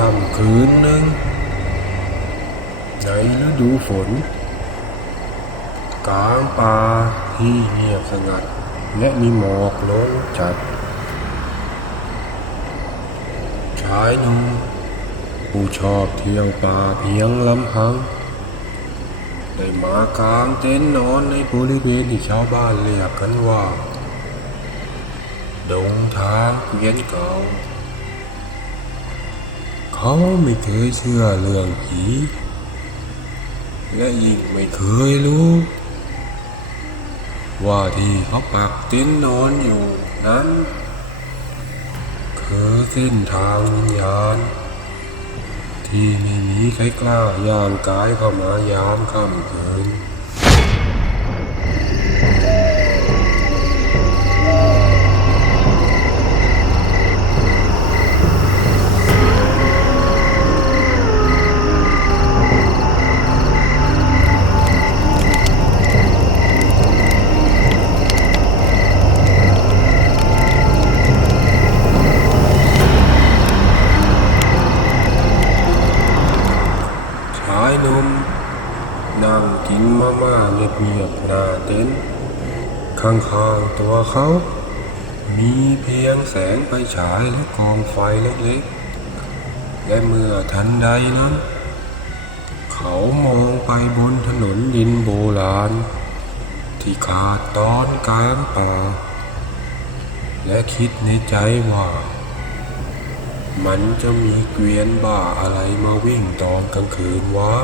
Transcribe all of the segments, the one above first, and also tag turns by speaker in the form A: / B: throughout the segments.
A: ค่ำคืนหนึ่งในฤดูฝน กลางป่าที่เงียบสงัด และมีหมอกลงจัด ชายหนุ่มผู้ชอบเที่ยวป่าเพียงลำพัง ได้มากางเต็นท์นอนในบริเวณที่ชาวบ้านเรียกกันว่า ดงทางเกวียนเก่า เขาไม่เคยเชื่อเรื่องผี และยิ่งไม่เคยรู้ ว่าที่เขาปักเต็นนอนอยู่นั้น คือเส้นทางวิญญาณ ที่ไม่มีใครกล้าย่างกายเข้ามายามค่ำคืน กินมาม่าเงียบๆหน้าเต็นข้างๆตัวเขา มีเพียงแสงไฟฉายและกองไฟเล็กๆ และเมื่อทันใดนั้น เขามองไปบนถนนดินโบราณ ที่ขาดตอนกลางป่า และคิดในใจว่า มันจะมีเกวียนบ้าอะไรมาวิ่งตอนกลางคืนวะ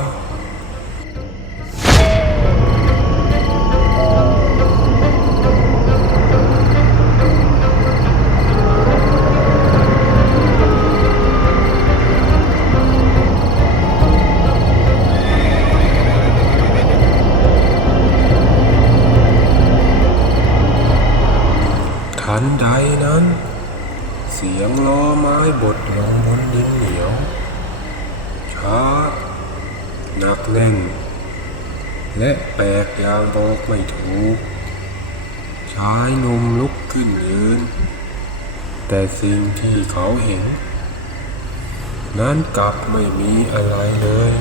A: ทันใดนั้น เสียงล้อไม้บดลงบนดินเหนียว ช้าหนักแน่น และแปลกอย่างบอกไม่ถูก ชายนมลุกขึ้นยืน แต่สิ่งที่เขาเห็น นั้นกลับไม่มีอะไรเลย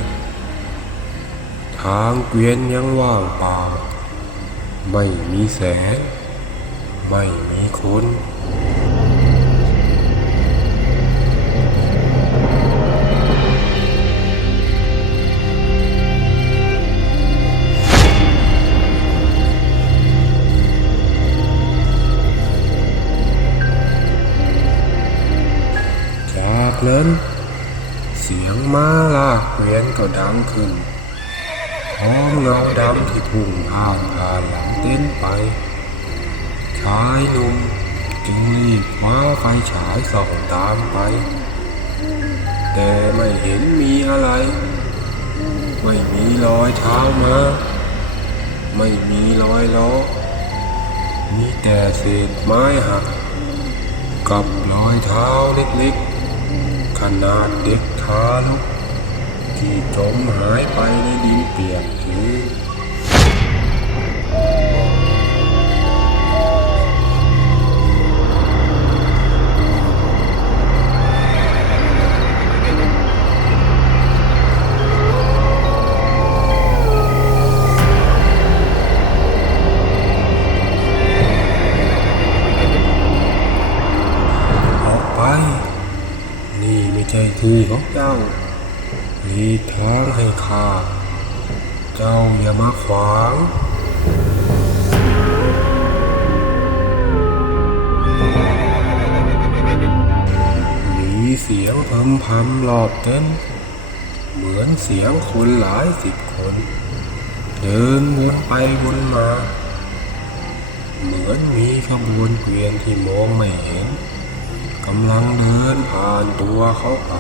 A: ทางเกวียนยังว่างเปล่า ไม่มีแสง ไม่มีคนจากนั้นเสียงม้าลากเกวียนก็ดังขึ้นพร้อมเงาดำที่พุ่งผ่านผ่านหลังเต็นไป ชายหนุ่มจึงรีบคว้าไฟฉายส่องตามไป แต่ไม่เห็นมีอะไร ไม่มีรอยเท้ามาไม่มีรอยล้อ มีแต่เศษไม้หัก กับรอยเท้าเล็กๆ ขนาดเด็กทารกที่จมหายไปในดินเปียกชื้น ไม่ใช่ที่ของเจ้า มีทางให้ข้า เจ้าอย่ามาขวางมีเสียงพึมพำรอบเต็นท์เหมือนเสียงคนหลายสิบคน เดินวนไปวนมา เหมือนมีขบวนเกวียนที่มองไม่เห็นกำลังเดินผ่านตัวเขาไป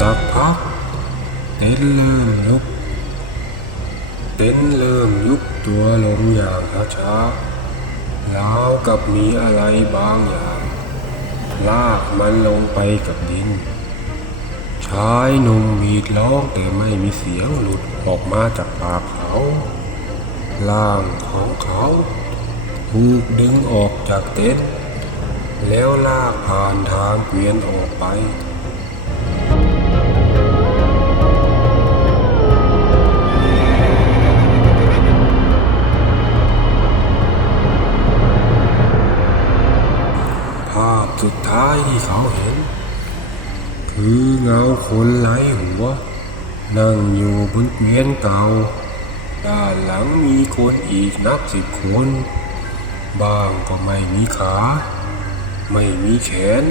A: สักพักเต็นเริ่มยุบเต็นเริ่มยุบตัวลงอย่างช้าๆราวกับมีอะไรบางอย่าง ลากมันลงไปกับดิน ชายหนุ่มหีดร้องแต่ไม่มีเสียงหลุดออกมาจากปากเขา
B: เร่า
A: งของเขาถูกดึงออกจากเต็นท์แล้วลากผ่านทางเกวียนออกไปภาพสุดท้ายที่เขาเห็น คือเงาคนไร้หัว นั่งอยู่บนเกวียนเก่า ด้านหลังมีคนอีกนับสิบคน บางก็ไม่มีขา ไม่มีแขน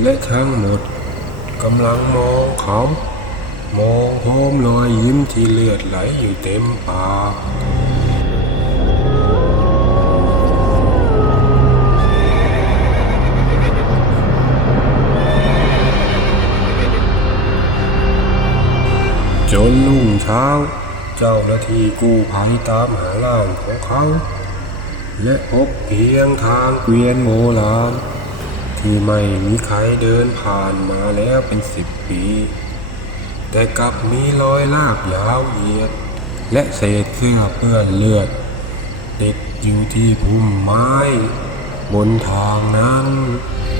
A: และทั้งหมดกำลังมองเขา มองพร้อมรอยยิ้มที่เลือดไหลอยู่เต็มปาก เช้า เจ้าหน้าที่กู้ภัยตามหาร่างของเขา และพบเพียงทางเกวียนโบราณที่ไม่มีใครเดินผ่านมาแล้วเป็นสิบปี แต่กลับมีรอยลากยาวเหยียด และเศษเสื้อเปื้อนเลือด ติดอยู่ที่พุ่มไม้ บนทางนั้น「